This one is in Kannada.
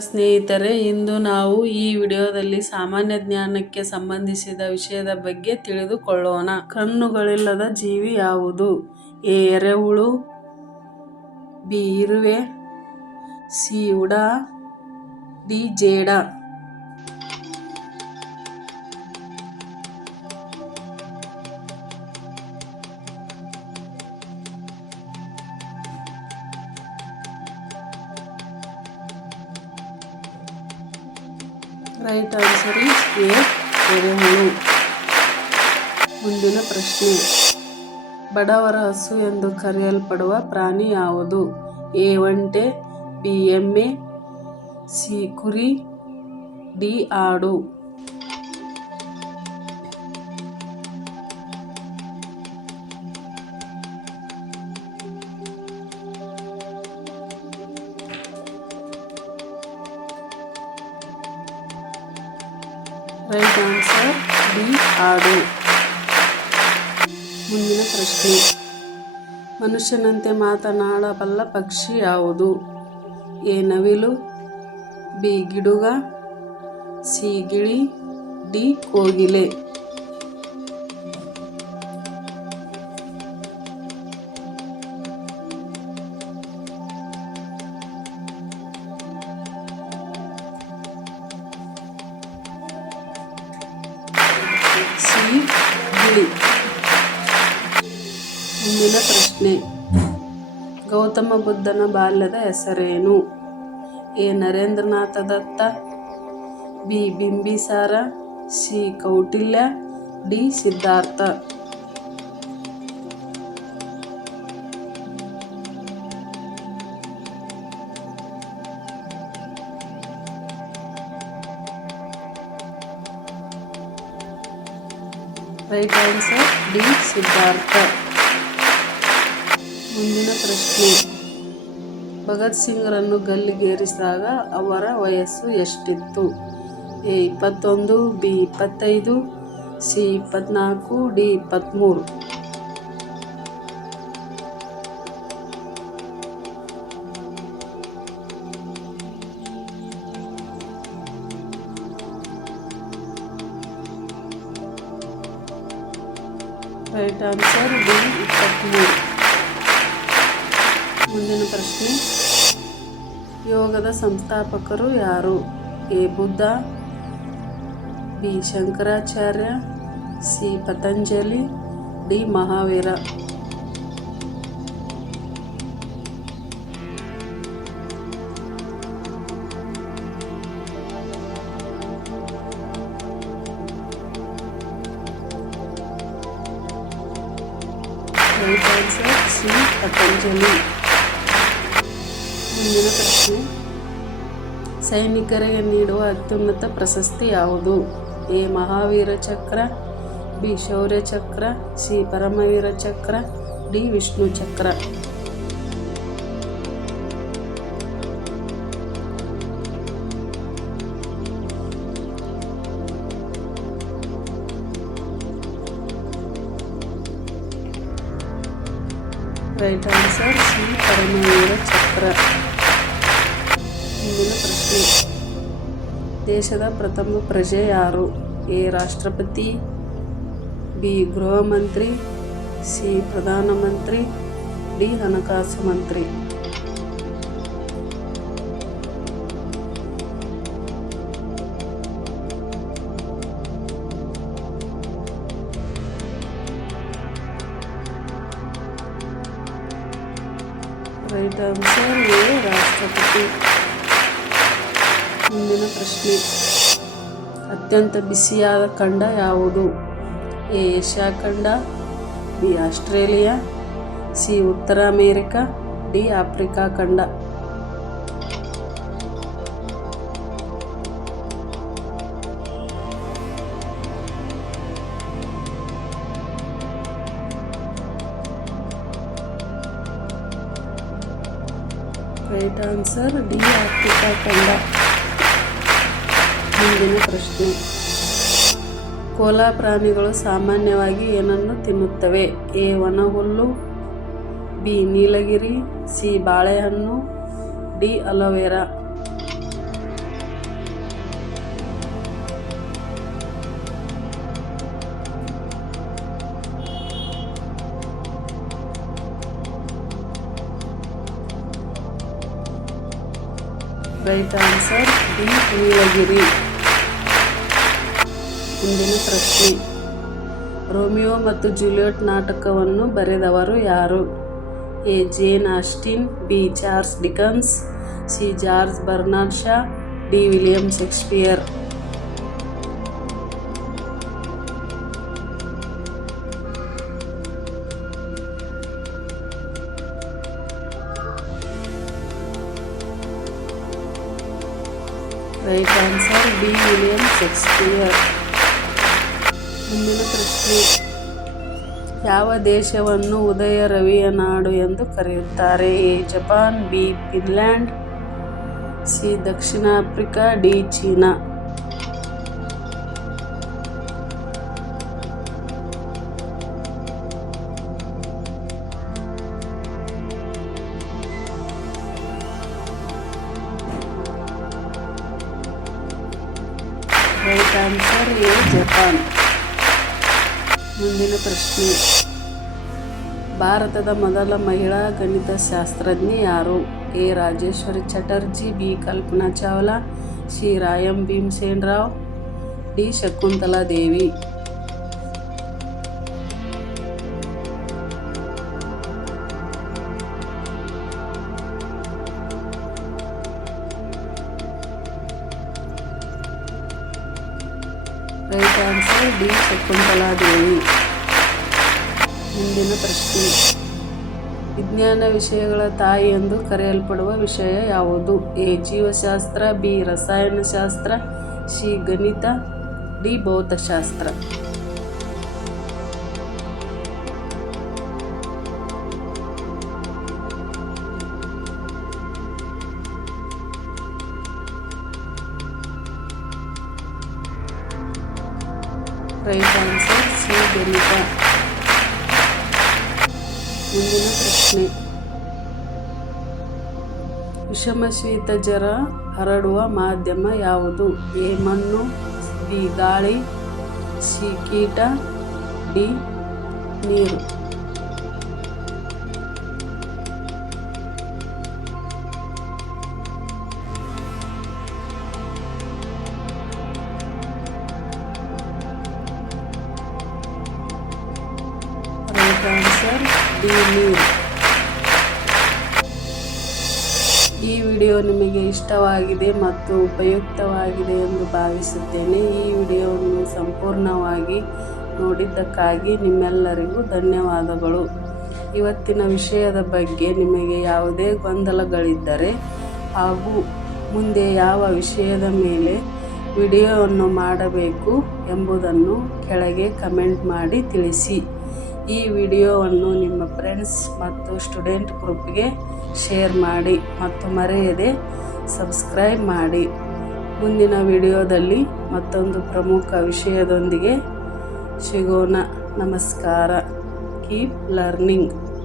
ಸ್ನೇಹಿತರೆ, ಇಂದು ನಾವು ಈ ವಿಡಿಯೋದಲ್ಲಿ ಸಾಮಾನ್ಯ ಜ್ಞಾನಕ್ಕೆ ಸಂಬಂಧಿಸಿದ ವಿಷಯದ ಬಗ್ಗೆ ತಿಳಿದುಕೊಳ್ಳೋಣ. ಕಣ್ಣುಗಳಿಲ್ಲದ ಜೀವಿ ಯಾವುದು? ಎ. ಎರೆಹುಳು, ಬಿ. ಇರುವೆ, ಸಿ. ಉಡ, ಡಿ. ಜೇಡ. Right answer is A. ಎರೆಹುಳು. ಮುಂದಿನ ಪ್ರಶ್ನೆ. ಬಡವರ ಹಸು ಎಂದು ಕರೆಯಲ್ಪಡುವ ಪ್ರಾಣಿ ಯಾವುದು? ಎ. ಒಂಟೆ, ಬಿ. ಎಮ್ಮೆ, ಸಿ. ಕುರಿ, ಡಿ. ಆಡು. Right answer D. ಆಡು. ಮುಂದಿನ ಪ್ರಶ್ನೆ. ಮನುಷ್ಯನಂತೆ ಮಾತನಾಡಬಲ್ಲ ಪಕ್ಷಿ ಯಾವುದು? ಎ. ನವಿಲು, ಬಿ. ಗಿಡುಗ, ಸಿ. ಗಿಳಿ, ಡಿ. ಕೋಗಿಲೆ. ಸಿ. ಗಿಳಿ. ಮುಂದಿನ ಪ್ರಶ್ನೆ. ಗೌತಮ ಬುದ್ಧನ ಬಾಲ್ಯದ ಹೆಸರೇನು? A. Narendranath Datta, B. Bimbisara, C. Kautilya, D. Siddhartha. Right answer D. Siddhartha. ಮುಂದಿನ ಪ್ರಶ್ನೆ. ಭಗತ್ ಸಿಂಗ್ರನ್ನು ಗಲ್ಲಿಗೇರಿಸಿದಾಗ ಅವರ ವಯಸ್ಸು ಎಷ್ಟಿತ್ತು? A. 21, B. 25, C. 24, D. 23. Right answer D. 23. ಮುಂದಿನ ಪ್ರಶ್ನೆ. ಯೋಗದ ಸಂಸ್ಥಾಪಕರು ಯಾರು? A. Buddha, B. Shankaracharya, C. Patanjali, D. Mahavira. Right answer C. Patanjali. ಮುಂದಿನ ಪ್ರಶ್ನೆ. ಸೈನಿಕರಿಗೆ ನೀಡುವ ಅತ್ಯುನ್ನತ ಪ್ರಶಸ್ತಿ ಯಾವುದು? ಎ. ಮಹಾವೀರ ಚಕ್ರ, ಬಿ. ಶೌರ್ಯ ಚಕ್ರ, ಸಿ. ಪರಮವೀರ ಚಕ್ರ, ಡಿ. ವಿಷ್ಣು ಚಕ್ರ. Right answer C. Paramvir Chakra. ಮುಂದಿನ ಪ್ರಶ್ನೆ. ದೇಶದ ಪ್ರಥಮ ಪ್ರಜೆ ಯಾರು? ಎ. ರಾಷ್ಟ್ರಪತಿ, ಬಿ. ಗೃಹ ಮಂತ್ರಿ, ಸಿ. ಪ್ರಧಾನಮಂತ್ರಿ, ಡಿ. ಹಣಕಾಸು ಮಂತ್ರಿ. Right answer A. ರಾಷ್ಟ್ರಪತಿ. ಮುಂದಿನ ಪ್ರಶ್ನೆ. ಅತ್ಯಂತ ಬಿಸಿಯಾದ ಖಂಡ ಯಾವುದು? ಎ. ಏಷ್ಯಾ ಖಂಡ, ಬಿ. Australia, C. ಉತ್ತರ ಅಮೇರಿಕಾ, ಡಿ. ಆಫ್ರಿಕಾ ಖಂಡ. Right answer D. ಆಫ್ರಿಕಾ ಖಂಡ. ಮುಂದಿನ ಪ್ರಶ್ನೆ. ಕೋಲ ಪ್ರಾಣಿಗಳು ಸಾಮಾನ್ಯವಾಗಿ ಏನನ್ನು ತಿನ್ನುತ್ತವೆ? ಎ. ವನಹುಲ್ಲು, ಬಿ. ನೀಲಗಿರಿ, ಸಿ. ಬಾಳೆಹಣ್ಣು, D. Aloe vera. Right answer D ನೀಲಗಿರಿ. ಮುಂದಿನ ಪ್ರಶ್ನೆ, ರೋಮಿಯೋ ಮತ್ತು ಜೂಲಿಯಟ್ ನಾಟಕವನ್ನು ಬರೆದವರು ಯಾರು? A Jane Austen, B Charles Dickens, C George Bernard Shaw, D William Shakespeare. Right answer D William Shakespeare. ಮುಂದಿನ ಪ್ರಶ್ನೆ, ಯಾವ ದೇಶವನ್ನು ಉದಯ ರವಿಯ ನಾಡು ಎಂದು ಕರೆಯುತ್ತಾರೆ? A Japan, B Finland, C ದಕ್ಷಿಣ Africa, D China. Right answer A Japan. ಮುಂದಿನ ಪ್ರಶ್ನೆ, ಭಾರತದ ಮೊದಲ ಮಹಿಳಾ ಗಣಿತಶಾಸ್ತ್ರಜ್ಞೆ ಯಾರು? A Rajeshwari Chatterjee, B Kalpana Chawla, C Rayam Bhimsen Rao, D Shakuntala Devi. Right answer D Shakuntala Devi. ಮುಂದಿನ ಪ್ರಶ್ನೆ, ವಿಜ್ಞಾನ ವಿಷಯಗಳ ತಾಯಿ ಎಂದು ಕರೆಯಲ್ಪಡುವ ವಿಷಯ ಯಾವುದು? ಎ ಜೀವಶಾಸ್ತ್ರ, ಬಿ ರಸಾಯನಶಾಸ್ತ್ರ, ಸಿ ಗಣಿತ, ಡಿ ಭೌತಶಾಸ್ತ್ರ. ರೈಟ್ ಆನ್ಸರ್ ಸಿ ಗಣಿತ. ಮುಂದಿನ ಪ್ರಶ್ನೆ, ವಿಷಮಶೀತ ಜ್ವರ ಹರಡುವ ಮಾಧ್ಯಮ ಯಾವುದು? ಎ ಮಣ್ಣು, ಬಿ ಗಾಳಿ, ಸಿ ಕೀಟ, ಡಿ ನೀರು. ರೈಟ್ ಆನ್ಸರ್ ಡಿ ನೀರು. ಈ ವಿಡಿಯೋ ನಿಮಗೆ ಇಷ್ಟವಾಗಿದೆ ಮತ್ತು ಉಪಯುಕ್ತವಾಗಿದೆ ಎಂದು ಭಾವಿಸುತ್ತೇನೆ. ಈ ವಿಡಿಯೋವನ್ನು ಸಂಪೂರ್ಣವಾಗಿ ನೋಡಿದ್ದಕ್ಕಾಗಿ ನಿಮ್ಮೆಲ್ಲರಿಗೂ ಧನ್ಯವಾದಗಳು. ಇವತ್ತಿನ ವಿಷಯದ ಬಗ್ಗೆ ನಿಮಗೆ ಯಾವುದೇ ಗೊಂದಲಗಳಿದ್ದರೆ ಹಾಗೂ ಮುಂದೆ ಯಾವ ವಿಷಯದ ಮೇಲೆ ವಿಡಿಯೋವನ್ನು ಮಾಡಬೇಕು ಎಂಬುದನ್ನು ಕೆಳಗೆ ಕಮೆಂಟ್ ಮಾಡಿ ತಿಳಿಸಿ. ಈ ವಿಡಿಯೋವನ್ನು ನಿಮ್ಮ ಫ್ರೆಂಡ್ಸ್ ಮತ್ತು ಸ್ಟೂಡೆಂಟ್ ಗ್ರೂಪ್ಗೆ ಶೇರ್ ಮಾಡಿ ಮತ್ತು ಮರೆಯದೆ ಸಬ್ಸ್ಕ್ರೈಬ್ ಮಾಡಿ. ಮುಂದಿನ ವಿಡಿಯೋದಲ್ಲಿ ಮತ್ತೊಂದು ಪ್ರಮುಖ ವಿಷಯದೊಂದಿಗೆ ಸಿಗೋಣ. ನಮಸ್ಕಾರ. Keep learning.